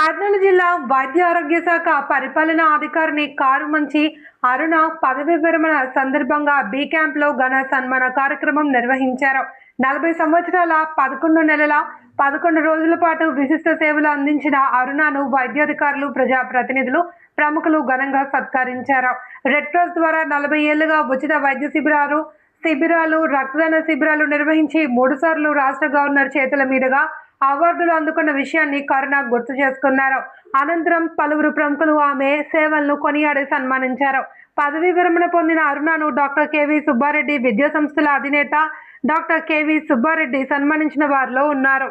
కర్నూలు జిల్లా వైద్య ఆరోగ్య శాఖ పరిపాలనా అధికారిని కారు మంచి అరుణ పదవి విరమణ సందర్భంగా బి క్యాంప్ లో ఘన సన్మాన కార్యక్రమం నిర్వహించారు. 40 సంవత్సరాల 11 నెలల 11 రోజుల పాటు విశిష్ట సేవలు అందించిన అరుణను వైద్యాధికారులు, ప్రజాప్రతినిధులు, ప్రముఖులు ఘనంగా సత్కరించారు. రెడ్ క్రాస్ ద్వారా 40 ఏళ్లుగా ఉచిత వైద్య శిబిరాలు, రక్తదాన శిబిరాలు నిర్వహించి 3 సార్లు రాష్ట్ర గవర్నర్ చేతుల మీదుగా అవార్డులు అందుకున్న విషయాన్ని కరుణ గుర్తు చేసుకున్నారు. అనంతరం పలువురు ప్రముఖులు ఆమె సేవలను కొనియాడి సన్మానించారు. పదవీ విరమణ పొందిన అరుణను డాక్టర్ కెవి సుబ్బారెడ్డి విద్యా సంస్థల అధినేత డాక్టర్ కెవి సుబ్బారెడ్డి సన్మానించిన వారిలో ఉన్నారు.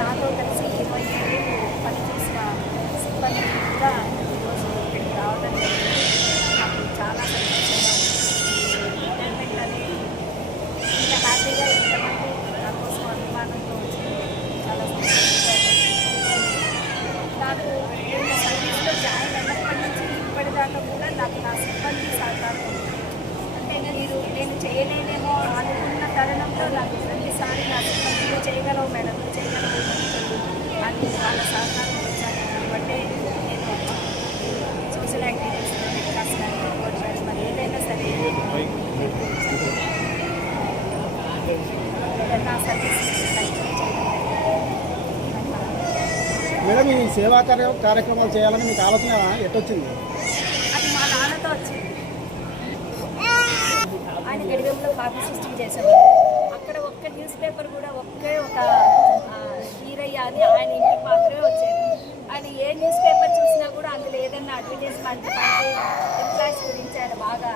నాతో కలిసి 20 ఏళ్ళు పనిచేసిన సిబ్బంది కూడా ఈరోజు ఇక్కడికి రావడం నాకు చాలా సంతోషంగా ఉంది. రిటైర్మెంట్ అనేది ఇంత హ్యాపీగా ఇంతమంది నా కోసం అభిమానంతో వచ్చింది. చాలా సంతోషంగా నాకు నేను సర్వీస్లో జాయిన్ అయినప్పటి నుంచి ఇప్పటిదాకా కూడా నాకు నా సిబ్బంది సహకారం ఉంది. అంటే నేను చేయలేనేమో అనుకున్న తరుణంలో నాకు ప్రతిసారి నా సిబ్బంది చేయగలవు మేడం, చేయగలవు అని వాళ్ళ సహకారం వచ్చాను. కాబట్టి నేను సోషల్ యాక్టివిటీస్ క్లాస్ కానీ మరి ఏదైనా సరే నా సర్వీస్ మేడం, ఈ సేవా కార్యక్రమాలు చేయాలని మీకు ఆలోచన ఎట్టొచ్చింది? అది మా నాన్నతో వచ్చింది. ఆయన గడివెంలో కాఫీ సిస్టమ్ చేసేవారు. అక్కడ ఒక్క న్యూస్ పేపర్ కూడా ఒకే ఒక హీరయ్య అని ఆయన ఇంటికి మాత్రమే వచ్చేది. ఆయన ఏ న్యూస్ పేపర్ చూసినా కూడా అందులో ఏదైనా అడ్వర్టైజ్మెంట్ ఎంప్లాయీస్ గురించి ఆయన బాగా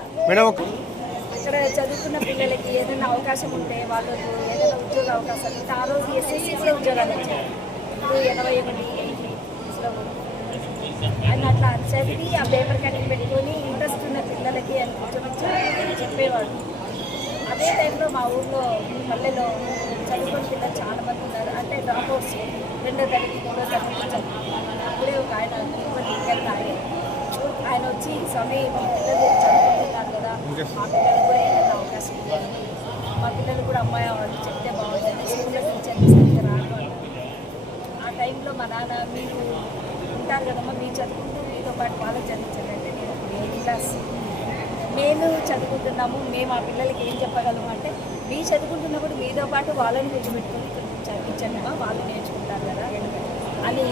అక్కడ చదువుకున్న పిల్లలకి ఏదైనా అవకాశం ఉంటే వాళ్ళకు ఏదైనా ఉద్యోగ అవకాశాలు ఉంటే ఆ రోజు ఎస్ఎస్సీ కూడా ఉద్యోగాలు వచ్చాయి. ఇప్పుడు 81-80లో ఆయన అట్లా చదివి ఆ పేపర్ కటింగ్ పెట్టుకొని ఇంట్రెస్ట్ ఉన్న పిల్లలకి అని కూర్చొని చెప్పేవాడు. అదే టైంలో మా ఊళ్ళో పల్లెలో చదువుకుని పిల్లలు చాలామంది ఉన్నారు. అంటే డ్రాప్ అవుట్స్ 2వ తరగతి 3వ తరగతి చదువుకున్నారు. అప్పుడే ఒక ఆయన ఆయన వచ్చి స్వామి మా పిల్లలు చదువుకుంటున్నారు కదా, మా పిల్లలు కూడా ఏదైనా అవకాశం ఉంది, మా పిల్లలు కూడా అమ్మాయి వాళ్ళు చెప్తే బాగుంటుంది, స్కూల్లో టీచర్లు సరిగ్గా రాదు అన్నారు. ఆ టైంలో మా నాన్న మీరు ఉంటారు కదమ్మా, మీరు చదువుకుంటూ మీతో పాటు వాళ్ళకి చదివించండి అంటే నేను 8th క్లాస్ మేము చదువుకుంటున్నాము, మేము ఆ పిల్లలకి ఏం చెప్పగలము అంటే మీరు చదువుకుంటున్నప్పుడు మీతో పాటు వాళ్ళని కూర్చోబెట్టుకుని చదివించండి, వాళ్ళు నేర్చుకుంటారు కదా అని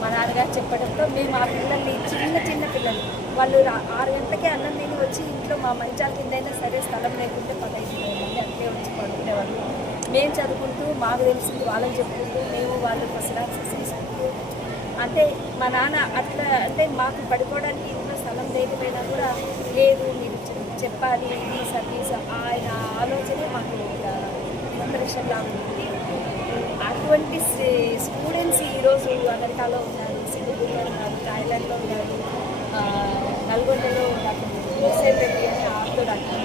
మా నాన్నగారు చెప్పడంతో మేము ఆ పిల్లల్ని చిన్న పిల్లలు వాళ్ళు 6 గంటలకే అన్నం తిని వచ్చి ఇంట్లో మా మంచాల కిందైనా సరే స్థలం లేకుంటే 15 మంది అంతే వచ్చి పడుకునేవాళ్ళు. మేము చదువుకుంటూ మాకు తెలిసింది వాళ్ళని చెప్పుకుంటూ మేము వాళ్ళు ఫస్ట్ క్లాసెస్ తీసుకుంటూ అంటే మా నాన్న అట్లా అంటే మాకు పడుకోవడానికి ఇంట్లో స్థలం లేకపోయినా కూడా లేదు మీరు చెప్పాలి ఈ సర్వీస్ ఆయన ఆలోచనే మాకు మోటివేషన్లా ఉంది. అటువంటి స్టూడెంట్స్ ఈరోజు అమెరికాలో ఉన్నారు, సింగపూర్లో ఉన్నారు, థాయిలాండ్లో ఉన్నారు, నల్గొండలో ఉన్నారు. రెడ్డి అని ఆర్తో డాక్టర్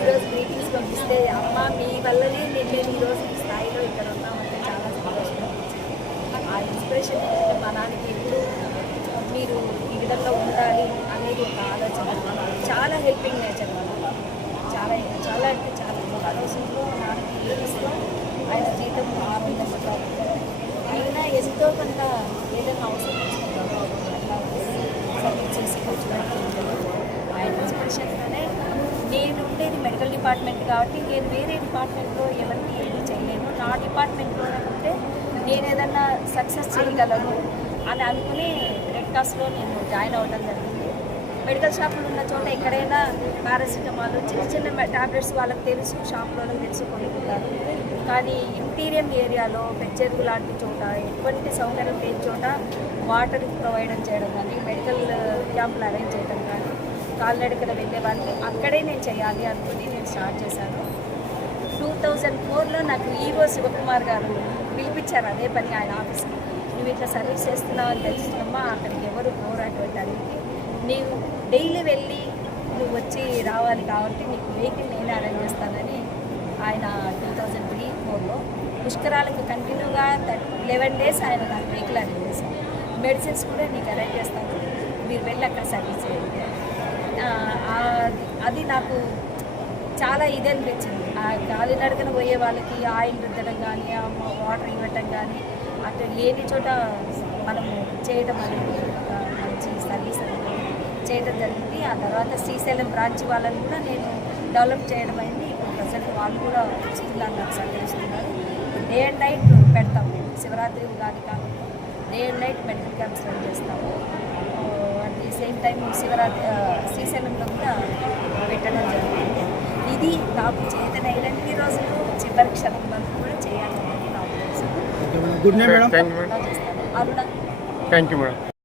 ఈరోజు గ్రీటింగ్స్ పంపిస్తే అమ్మ మీ వల్లనే నేను ఈరోజు ఈ స్థాయిలో ఇక్కడ ఉన్నామంటే చాలా సంతోషంగా ఆ ఇన్స్పిరేషన్ మా నాన్నకి ఎప్పుడు మీరు ఈ విధంగా ఉండాలి అనేది ఒక ఆలోచన. చాలా హెల్పింగ్ నేచర్ చాలా చాలా అంటే చాలా. ఆ రోజుల్లో నాన్నకి ఏమిస్తూ ఆయన జీతం 600 రూపాయలు అయినా ఎంతో కొంత ఏదైనా అవసరం వచ్చిందో అట్లా సబ్మిట్ చేసి కూర్చోడానికి ఆయన ఇన్స్పిరేషన్తోనే నేను ఉండేది మెడికల్ డిపార్ట్మెంట్ కాబట్టి నేను వేరే డిపార్ట్మెంట్లో ఎవరికి ఏమీ చేయలేను, నా డిపార్ట్మెంట్లోనే ఉంటే నేను ఏదన్నా సక్సెస్ చేయగలను అని అనుకుని రెడ్ క్రాస్లో నేను జాయిన్ అవ్వడం జరిగింది. మెడికల్ షాపులు ఉన్న చోట ఎక్కడైనా పారాసిటమాల్ చిన్న ట్యాబ్లెట్స్ వాళ్ళకి తెలుసు, షాప్లో తెలుసు కొనుక్కుంటారు. కానీ ఇంటీరియర్ ఏరియాలో పెచ్చెరుగు లాంటి చోట ఎటువంటి సౌకర్యం లేని చోట వాటర్ ప్రొవైడ్ చేయడం కానీ, మెడికల్ క్యాంపులు అరేంజ్ చేయడం కానీ, కాలినడకన వెళ్ళేవాడిని అక్కడే నేను చేయాలి అనుకుని నేను స్టార్ట్ చేశాను. 2004లో నాకు ఈవో శివకుమార్ గారు పిలిపించారు అదే పని ఆయన ఆఫీస్కి. నువ్వు ఇట్లా సర్వీస్ చేస్తున్నావు అని తెలుస్తుందమ్మా, అక్కడికి ఎవరు పోరాటువంటి అడిగితే నీవు డైలీ వెళ్ళి నువ్వు వచ్చి రావాలి కాబట్టి నీకు వెహికల్ నేనే అరేంజ్ చేస్తానని ఆయన 2003-4లో పుష్కరాలకు కంటిన్యూగా 11 డేస్ ఆయన నాకు వెహికల్ అరేంజ్ చేశాను. మెడిసిన్స్ కూడా నీకు అరేంజ్ చేస్తాను, మీరు వెళ్ళి అక్కడ సర్వీస్ చేయండి. అది నాకు చాలా ఇది అనిపించింది. ఆ కాలినడకన పోయే వాళ్ళకి ఆయిల్ రుద్దడం కానీ, వాటర్ ఇవ్వటం కానీ, అట్లా లేని చోట మనము చేయడం అనేది ఒక మంచి సర్వీస్ అనేది చేయడం జరిగింది. ఆ తర్వాత శ్రీశైలం బ్రాంచ్ వాళ్ళని కూడా నేను డెవలప్ చేయడం అయింది. ఇప్పుడు ప్రజెంట్ వాళ్ళు కూడా వస్తున్నారు, నాకు సహకరిస్తున్నారు. డే అండ్ నైట్ పెడతాము, శివరాత్రి ఉగాది కాకుండా day and night medical camps run చేస్తాము. అట్ ది సేమ్ టైం శ్రీశైలంలో కూడా పెట్టడం జరుగుతుంది. ఇది నాకు చేతనైనన్ని రోజులు చివరి క్షణం వరకు కూడా చేయాలని నాకు తెలుసు. Good night madam. చేస్తాను. అరుణ. Thank you madam.